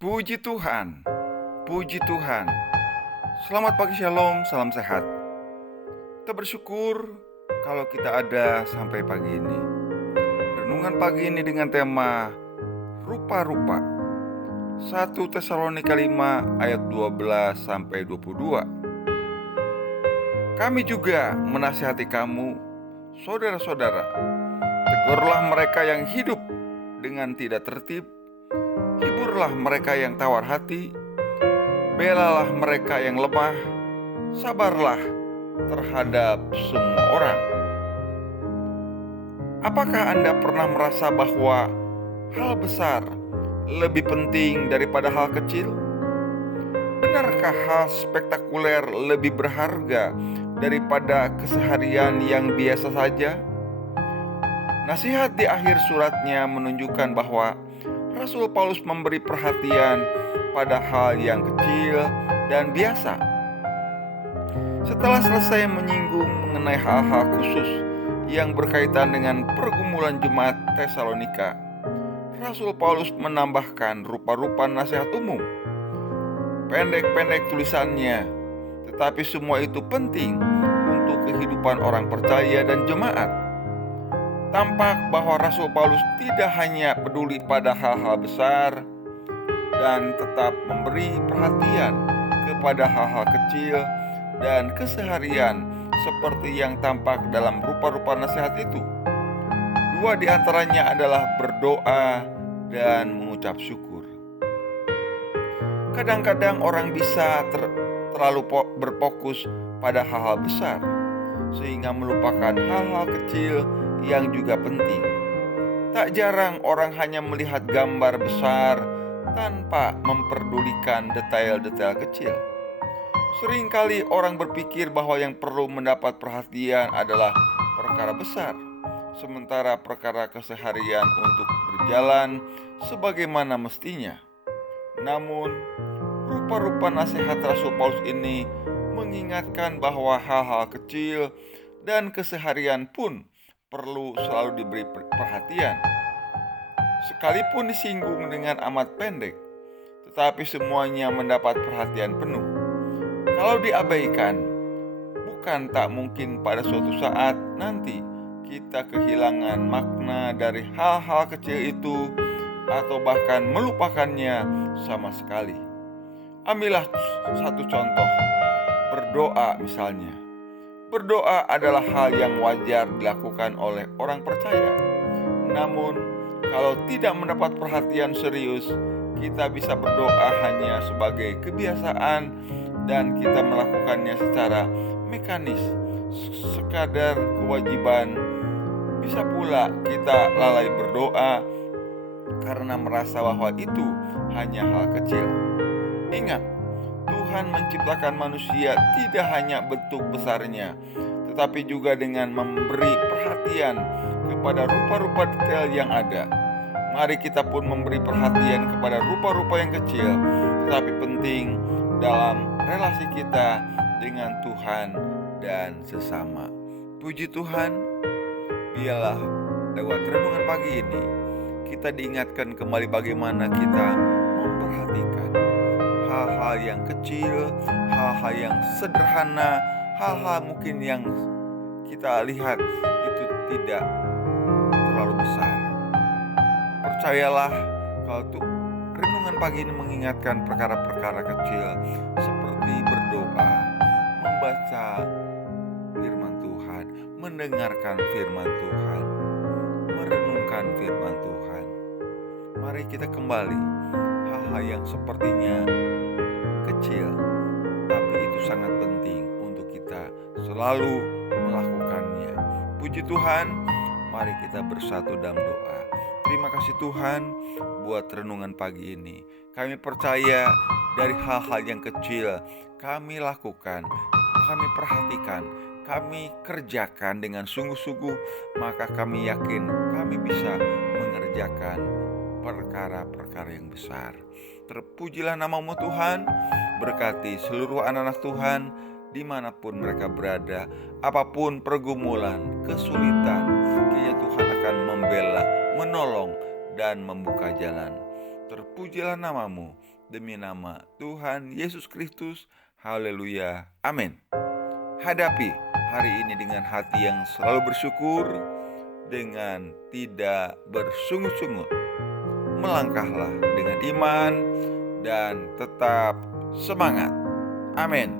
Puji Tuhan, puji Tuhan. Selamat pagi, shalom, salam sehat. Kita bersyukur kalau kita ada sampai pagi ini. Renungan pagi ini dengan tema rupa-rupa. 1 Tesalonika 5 ayat 12 sampai 22. Kami juga menasihati kamu, saudara-saudara, tegurlah mereka yang hidup dengan tidak tertib, hiburlah mereka yang tawar hati, belalah mereka yang lemah, sabarlah terhadap semua orang. Apakah Anda pernah merasa bahwa hal besar lebih penting daripada hal kecil? Benarkah hal spektakuler lebih berharga daripada keseharian yang biasa saja? Nasihat di akhir suratnya menunjukkan bahwa Rasul Paulus memberi perhatian pada hal yang kecil dan biasa. Setelah selesai menyinggung mengenai hal-hal khusus yang berkaitan dengan pergumulan jemaat Tesalonika, Rasul Paulus menambahkan rupa-rupa nasihat umum. Pendek-pendek tulisannya, tetapi semua itu penting untuk kehidupan orang percaya dan jemaat. Tampak bahwa Rasul Paulus tidak hanya peduli pada hal-hal besar dan tetap memberi perhatian kepada hal-hal kecil dan keseharian seperti yang tampak dalam rupa-rupa nasihat itu. Dua di antaranya adalah berdoa dan mengucap syukur. Kadang-kadang orang bisa terlalu berfokus pada hal-hal besar sehingga melupakan hal-hal kecil yang juga penting. Tak jarang orang hanya melihat gambar besar tanpa memperdulikan detail-detail kecil. Seringkali orang berpikir bahwa yang perlu mendapat perhatian adalah perkara besar, sementara perkara keseharian untuk berjalan sebagaimana mestinya. Namun, rupa-rupa nasihat Rasul Paulus ini mengingatkan bahwa hal-hal kecil dan keseharian pun perlu selalu diberi perhatian. Sekalipun disinggung dengan amat pendek, tetapi semuanya mendapat perhatian penuh. Kalau diabaikan, bukan tak mungkin pada suatu saat nanti kita kehilangan makna dari hal-hal kecil itu atau bahkan melupakannya sama sekali. Ambillah satu contoh, berdoa misalnya. Berdoa adalah hal yang wajar dilakukan oleh orang percaya. Namun, kalau tidak mendapat perhatian serius, kita bisa berdoa hanya sebagai kebiasaan dan kita melakukannya secara mekanis, sekadar kewajiban. Bisa pula kita lalai berdoa karena merasa bahwa itu hanya hal kecil. Ingat, Tuhan menciptakan manusia tidak hanya bentuk besarnya, tetapi juga dengan memberi perhatian kepada rupa-rupa detail yang ada. Mari kita pun memberi perhatian kepada rupa-rupa yang kecil, tetapi penting dalam relasi kita dengan Tuhan dan sesama. Puji Tuhan, biarlah lewat renungan pagi ini kita diingatkan kembali bagaimana kita memperhatikan hal-hal yang kecil, hal-hal yang sederhana, hal-hal mungkin yang kita lihat itu tidak terlalu besar. Percayalah kalau renungan pagi ini mengingatkan perkara-perkara kecil seperti berdoa, membaca firman Tuhan, mendengarkan firman Tuhan, merenungkan firman Tuhan. Mari kita kembali hal-hal yang sepertinya kecil, tapi itu sangat penting untuk kita selalu melakukannya. Puji Tuhan, mari kita bersatu dalam doa. Terima kasih Tuhan buat renungan pagi ini. Kami percaya dari hal-hal yang kecil kami lakukan, kami perhatikan, kami kerjakan dengan sungguh-sungguh, maka kami yakin kami bisa mengerjakan perkara-perkara yang besar. Terpujilah nama-Mu Tuhan, berkati seluruh anak-anak Tuhan dimanapun mereka berada, apapun pergumulan, kesulitan, kiranya Tuhan akan membela, menolong, dan membuka jalan. terpujilah namamu, demi nama Tuhan Yesus Kristus. Haleluya, amin. Hadapi hari ini dengan hati yang selalu bersyukur, dengan tidak bersungut-sungut. Melangkahlah dengan iman dan tetap semangat. Amin.